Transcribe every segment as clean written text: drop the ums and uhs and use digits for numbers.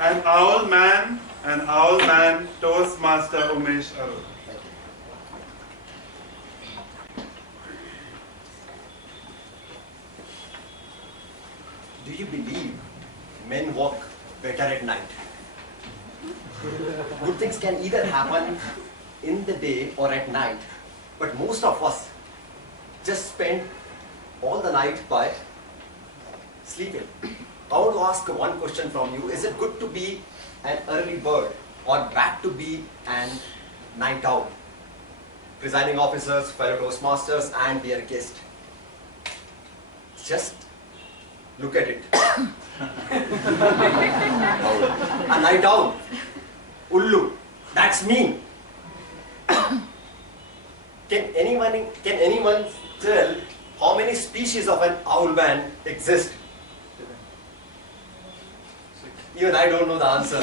An owl man, Toastmaster Umesh Arun. Do you believe men walk better at night? Good things can either happen in the day or at night, but most of us just spend all the night by sleeping. I want to ask one question from you. Is it good to be an early bird or bad to be an night owl? Presiding officers, fellow Toastmasters, and dear guest. Just look at it. A night owl. Ullu. That's me. Can anyone tell how many species of an owl man exist? Even I don't know the answer.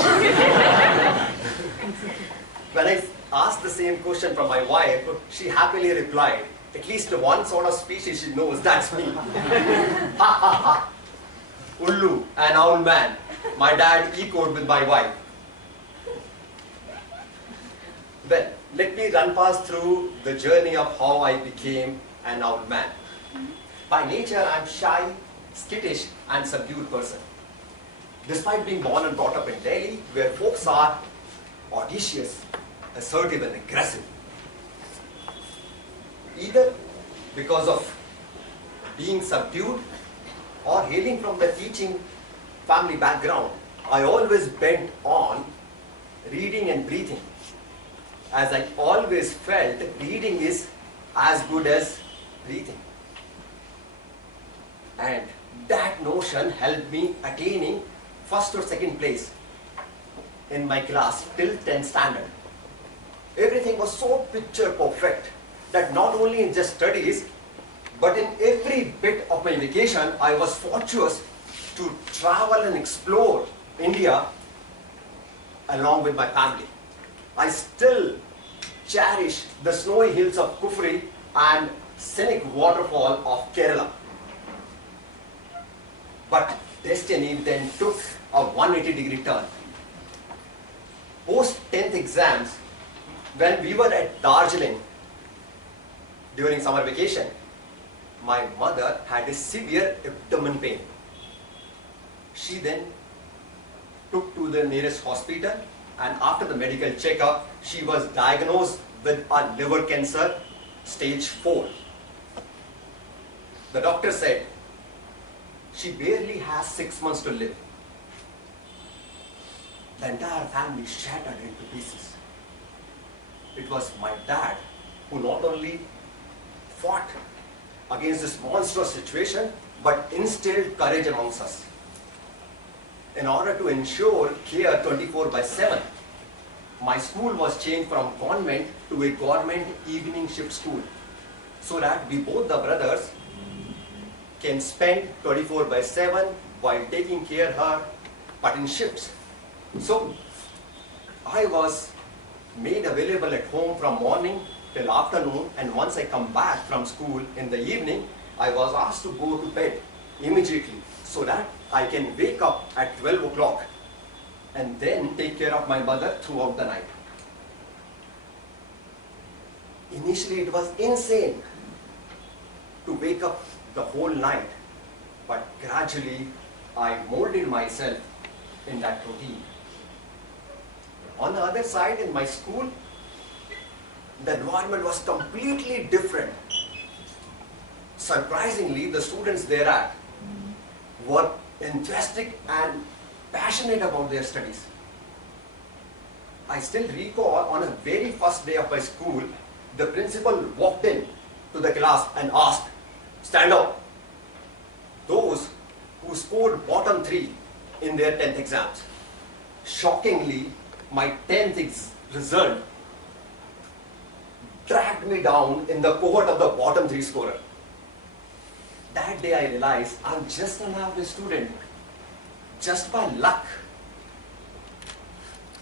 When I asked the same question from my wife, she happily replied, at least one sort of species she knows, that's me. Ha ha ha. Ullu, an owl man. My dad echoed with my wife. Well, let me run past through the journey of how I became an owl man. By nature, I'm shy, skittish, and subdued person. Despite being born and brought up in Delhi, where folks are audacious, assertive, and aggressive. Either because of being subdued or hailing from the teaching family background, I always bent on reading and breathing, as I always felt reading is as good as breathing. And that notion helped me attaining first or second place in my class till 10th standard. Everything was so picture perfect that not only in just studies, but in every bit of my vacation, I was fortuitous to travel and explore India along with my family. I still cherish the snowy hills of Kufri and scenic waterfall of Kerala. But destiny then took a 180-degree turn. Post 10th exams, when we were at Darjeeling during summer vacation, my mother had a severe abdomen pain. She then took to the nearest hospital, and after the medical checkup, she was diagnosed with a liver cancer, stage 4. The doctor said she barely has 6 months to live. The entire family shattered into pieces. It was my dad who not only fought against this monstrous situation, but instilled courage amongst us. In order to ensure care 24/7, my school was changed from convent to a government evening shift school, so that we both the brothers can spend 24/7 while taking care of her, but in shifts. So I was made available at home from morning till afternoon, and once I come back from school in the evening, I was asked to go to bed immediately so that I can wake up at 12 o'clock and then take care of my mother throughout the night. Initially it was insane to wake up the whole night, but gradually I molded myself in that routine. On the other side, in my school, the environment was completely different. Surprisingly, the students thereat were enthusiastic and passionate about their studies. I still recall on the very first day of my school, the principal walked in to the class and asked, "Stand up." Those who scored bottom 3 in their 10th exams. Shockingly, my 10th result dragged me down in the cohort of the bottom 3 scorer. That day I realized I'm just an average student. Just by luck.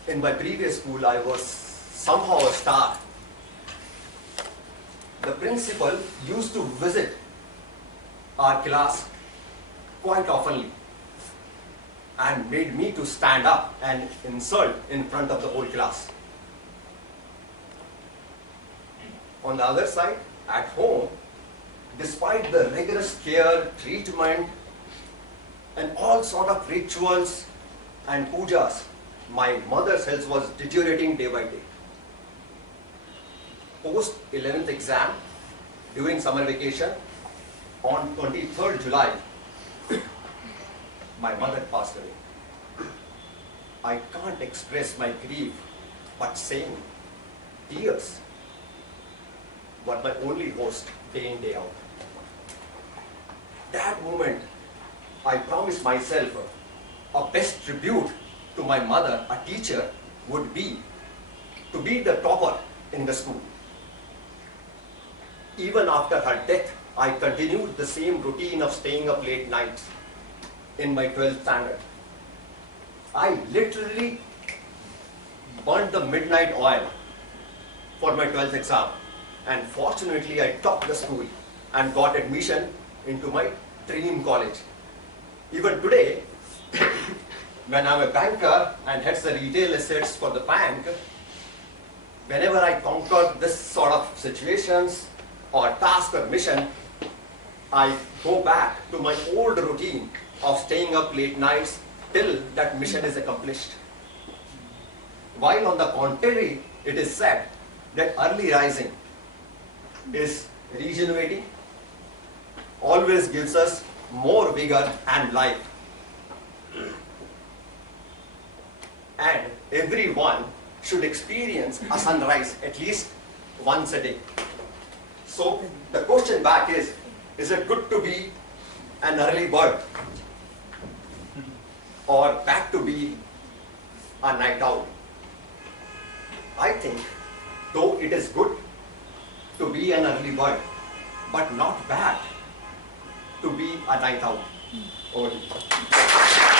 In my previous school, I was somehow a star. The principal used to visit our class quite oftenly. and made me to stand up and insult in front of the whole class. On the other side, at home, despite the rigorous care, treatment, and all sort of rituals and pujas, my mother's health was deteriorating day by day. Post 11th exam, during summer vacation, on 23rd July, my mother passed away. I can't express my grief, but saying tears were my only host day in, day out. That moment, I promised myself a best tribute to my mother, a teacher, would be to be the topper in the school. Even after her death, I continued the same routine of staying up late nights in my 12th standard. I literally burnt the midnight oil for my 12th exam, and fortunately I topped the school and got admission into my dream college. Even today, when I'm a banker and heads the retail assets for the bank, whenever I conquer this sort of situations or task or mission, I go back to my old routine of staying up late nights till that mission is accomplished. While on the contrary, it is said that early rising is regenerating, always gives us more vigor and life. And everyone should experience a sunrise at least once a day. So the question back is it good to be an early bird or back to be a night owl? I think though it is good to be an early bird, but not bad to be a night owl. Over to you.